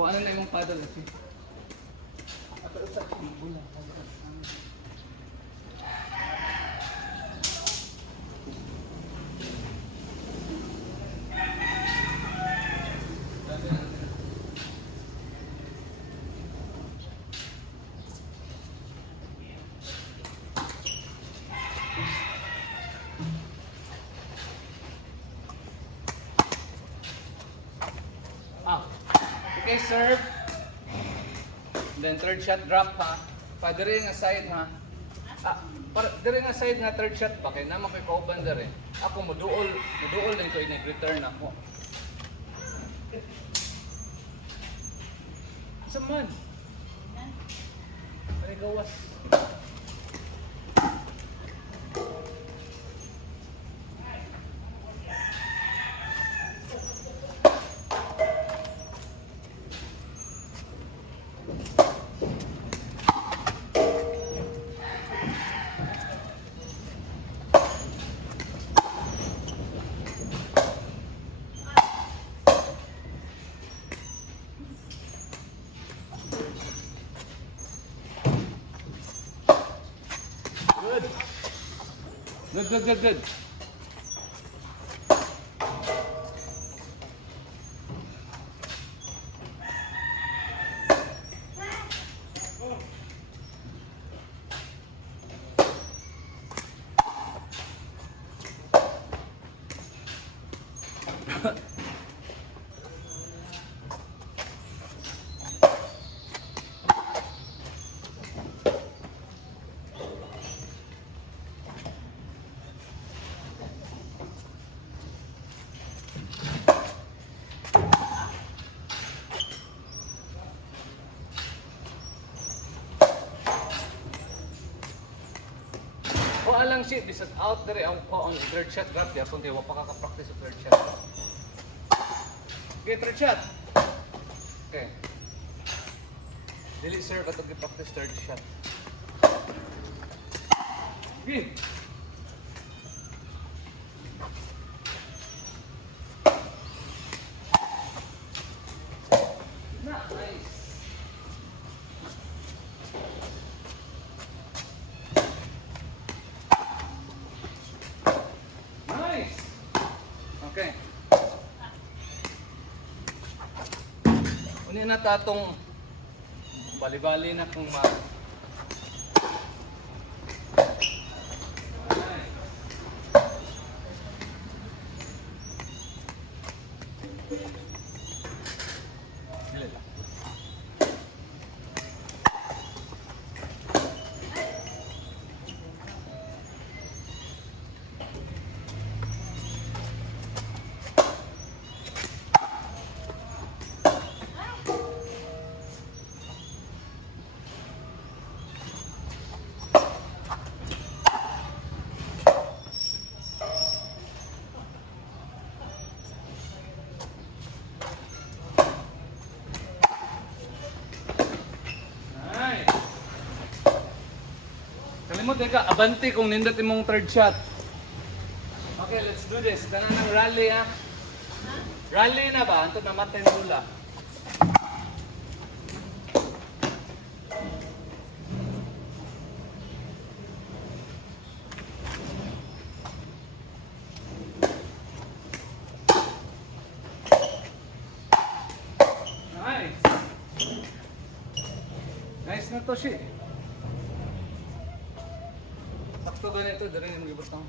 Kung ano na yung paddle kasi. Okay, serve. Then third shot drop ha. Pa diri nga side ha. Para diri nga side nga third shot pa kay na makikauban diri. Ako muduol din ko ini-return ako. Saman. Ay gawas. Good. O alang shit, bisag out dere ang on third shot drop ya kung di wa pa ka-practice sa third shot. Okay, third shot. Okay. Dili sir ka to practice third shot. Okay. Nice. Okay. Unin na tatong bali-bali na kung ma... Kalimot ka, abante kung nindot imong third shot. Okay, let's do this. Tanan ng rally ha. Rally na ba? Anto namatay ni Lula. Nice. Nice na to siya. Sakto ganito, dali yung gibutang.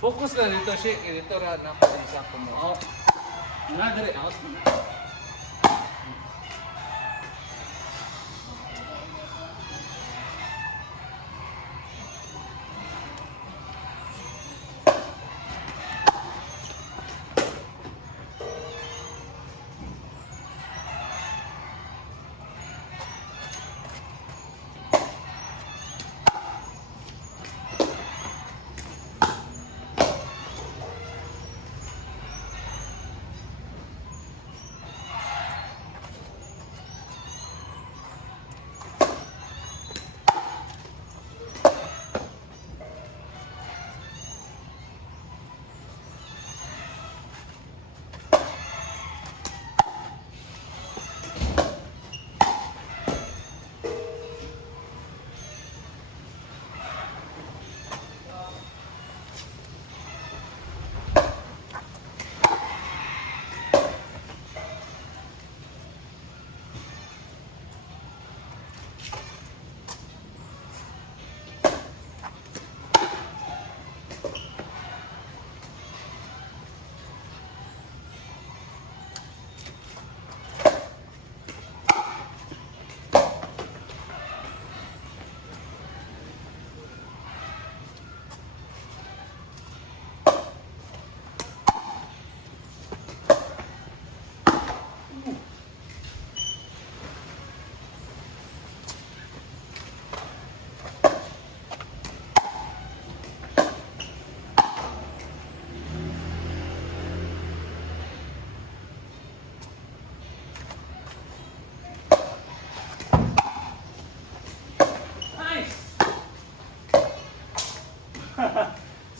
Focus na dito, Shik. Dito ra na po sa kumo. Nadiri out mo na.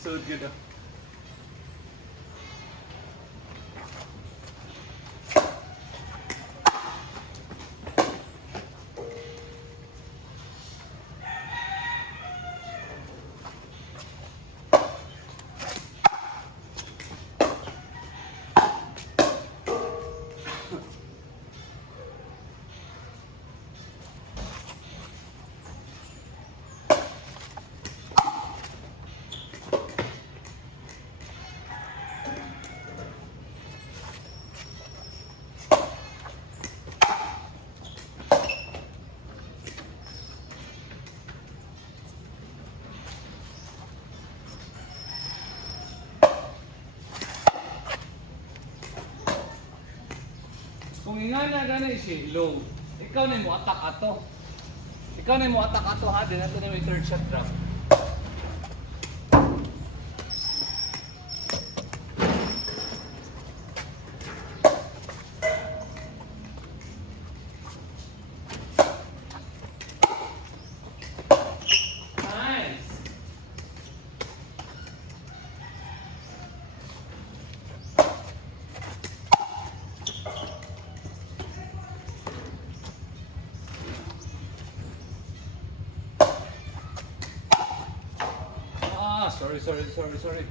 So good. Kung ingana gana si low, ikaw na mo attack ato. Ikaw na mo attack ato ha, din natin na may third shot drop. Sorry.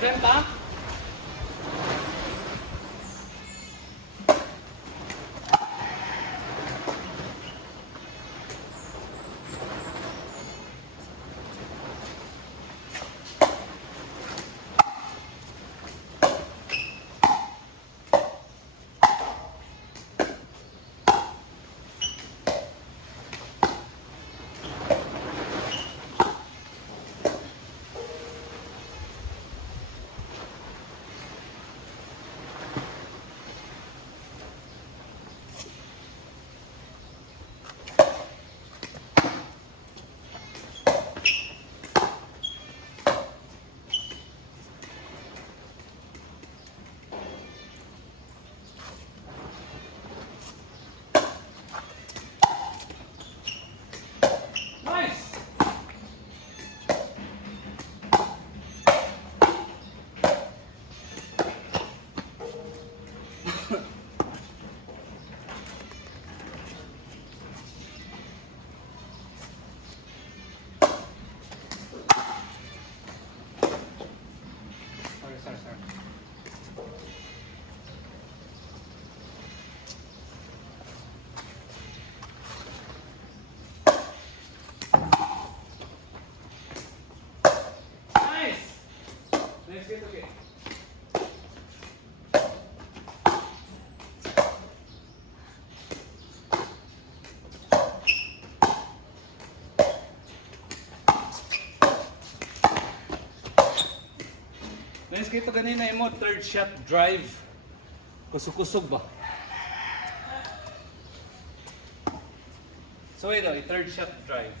Dagan pa? Nice! Sorry. Nice! Nice hit, okay. Nice kita ganina mo, third shot drive. Kusog-kusog ba? So ito, third shot drive.